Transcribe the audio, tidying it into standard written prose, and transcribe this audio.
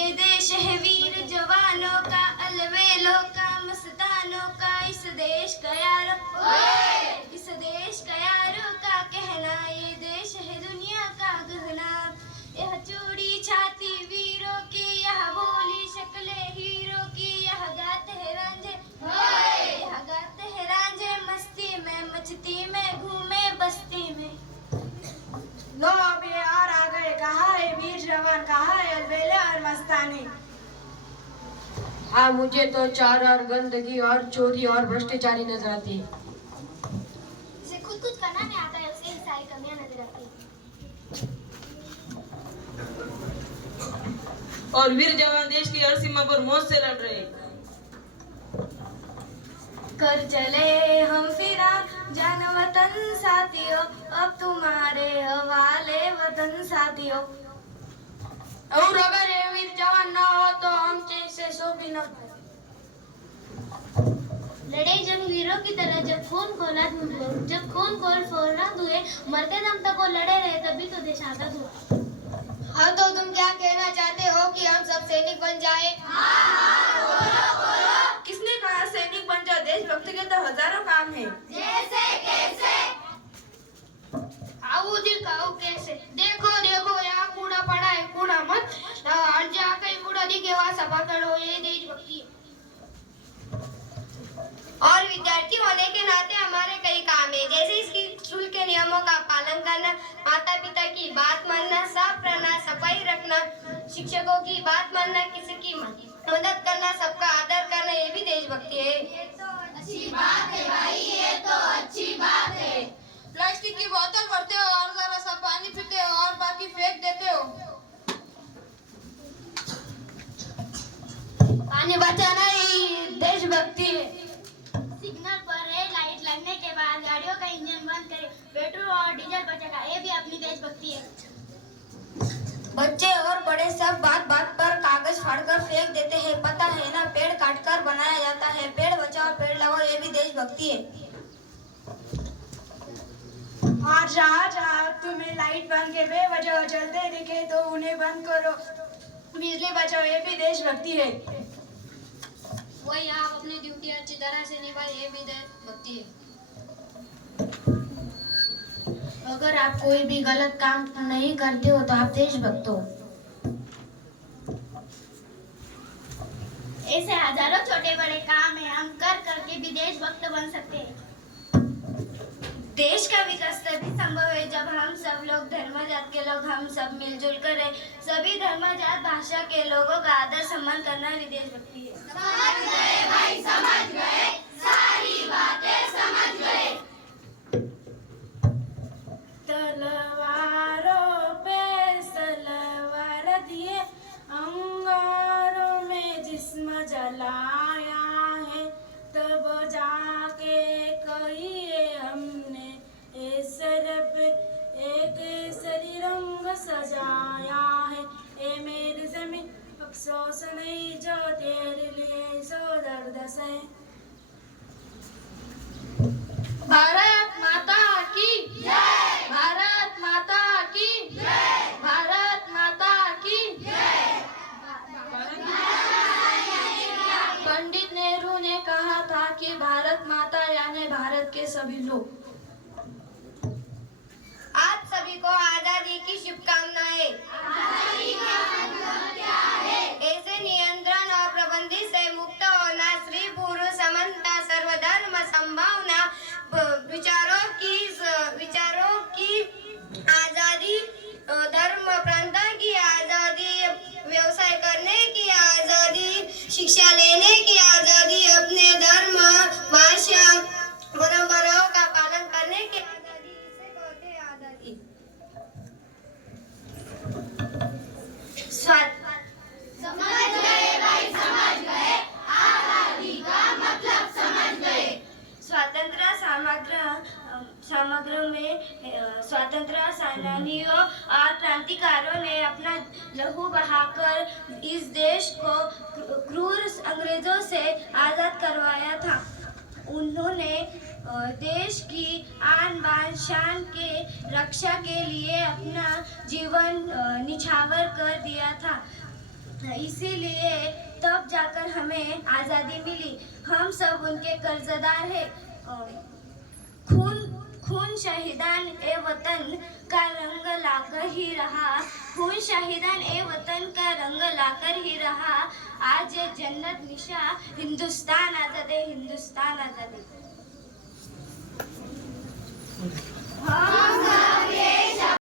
ये देश है वीर जवानों का, अलवेलों का, मस्तानों का। इस देश का यार, इस देश का यारों का कहना, ये देश है दुनिया का गहना। यह चूड़ी छाती वीरों की, यह बोली शक्लें हीरों की। यह गाते हैं रांझे, यह गाते हैं रांझे मस्ती में, मचती में घूमे बस्ती में। लो अब ये और आ गए, कहाँ है वीर जवान, कहाँ है अलबेले और मस्तानी। हाँ, मुझे तो चार और गंदगी और चोरी और भ्रष्टाचारी नजर आती है। इसे खुद कुछ करना नहीं आता है, उसे ही सारी कमियां नजर आती है। और वीर जवान देश की हर सीमा पर मौत से लड़ रहे। कर चले हम फिरा जान वतन साथियों, अब तुम्हारे हवाले वतन साथियों। और अगर ये वीर जवान ना हो तो हम चैन से सो भी न पाए। लड़े जंग वीरों की तरह, जब खून खोला, जब खून खोल फौरन हुए, मरते दम तक वो लड़े रहे, तभी तो देश आजाद हुआ। हाँ, तो तुम क्या कहना चाहते हो कि हम सब सैनिक बन जाए? किसने कहा सैनिक बन जाओ? देशभक्ति के तो हजारों काम है। जैसे कैसे? आओ दिखाओ कैसे। देखो देखो यहाँ कूड़ा पड़ा है, कूड़ा मत हट जाके कूड़ा दिखे वहाँ सफा करो, ये देशभक्ति है। और विद्यार्थी होने के नाते हमारे कई काम है, जैसे स्कूल के नियमों का पालन करना, माता पिता की बात मानना, साफ रहना, सफाई रखना, शिक्षकों की बात मानना, किसी की मदद करना, सबका आदर करना, ये भी देशभक्ति है। ये तो अच्छी बात है भाई, ये तो अच्छी बात है। प्लास्टिक की बोतल भरते हो और जरा सा पानी पीते हो और बाकी फेंक देते हो। पानी बचाना ही देशभक्ति है। सिग्नल पर रेड लाइट लगने के बाद गाड़ियों का इंजन बंद करें, पेट्रोल और डीजल बचाना, ये भी अपनी देशभक्ति है। बच्चे और बड़े सब बात बात पर कागज फाड़कर फेंक देते हैं, पता है ना, पेड़ काटकर बनाया जाता है। पेड़ बचाओ पेड़ लगाओ, ये भी देशभक्ति है। और जहाँ तुम्हें लाइट बंद के बेवजह जलते दिखे तो उन्हें बंद करो, बिजली बचाओ, ये भी देशभक्ति है। वही आप अपनी ड्यूटी अच्छी तरह से निभाए, ये भी देशभक्ति है। अगर आप कोई भी गलत काम नहीं करते हो तो आप देशभक्त हो। ऐसे हजारों छोटे बड़े काम है, हम कर करके भी देशभक्त बन सकते हैं। देश का विकास तभी संभव है जब हम सब लोग, धर्म जात के लोग, हम सब मिलजुल कर रहे। सभी धर्म जात भाषा के लोगों का आदर सम्मान करना भी देशभक्ति है। समझ गए भाई, समझ गए, सारी बातें समझ गए। तलवारों पे सलवार दिए, अंगारों में जिस्म जलाया है, तब जाके कहिए हमने ए सर पे एक केसरी रंग सजाया है। ए मेरी ज़मीं अफसोस नहीं जो तेरे लिए सो दर्द से। भारत माता की जय, भारत माता की जय, भारत माता की जय। पंडित नेहरू ने कहा था कि भारत माता यानी भारत के सभी लोग। आप सभी को आजादी की शुभकामनाएं। आजादी का मतलब क्या है? ऐसे नियंत्रण और प्रबंधी से मुक्त होना, स्त्री पुरुष समानता, सर्वधर्म संभावना, विचारों की आजादी, धर्म प्रांत की आजादी, व्यवसाय करने की आजादी, शिक्षा लेने की आजादी, अपने धर्म भाषा परंपराओं का पालन करने की आजादी, इसे कहते हैं आजादी। समझ गए भाई, समझ गए, आजादी का मतलब समझ गए। स्वतंत्र समग्र में स्वतंत्र सेनानियों और क्रांतिकारों ने अपना लहू बहाकर इस देश को क्रूर अंग्रेजों से आजाद करवाया था। उन्होंने देश की आन बान शान के रक्षा के लिए अपना जीवन निछावर कर दिया था। इसीलिए तब जाकर हमें आज़ादी मिली। हम सब उनके कर्जदार हैं। खून खून शहीदान ए वतन का रंग लाकर ही रहा। खून शहीदान ए वतन का रंग लाकर ही रहा। आज ये जन्नत निशा हिंदुस्तान आजाद है, हिंदुस्तान आजाद है।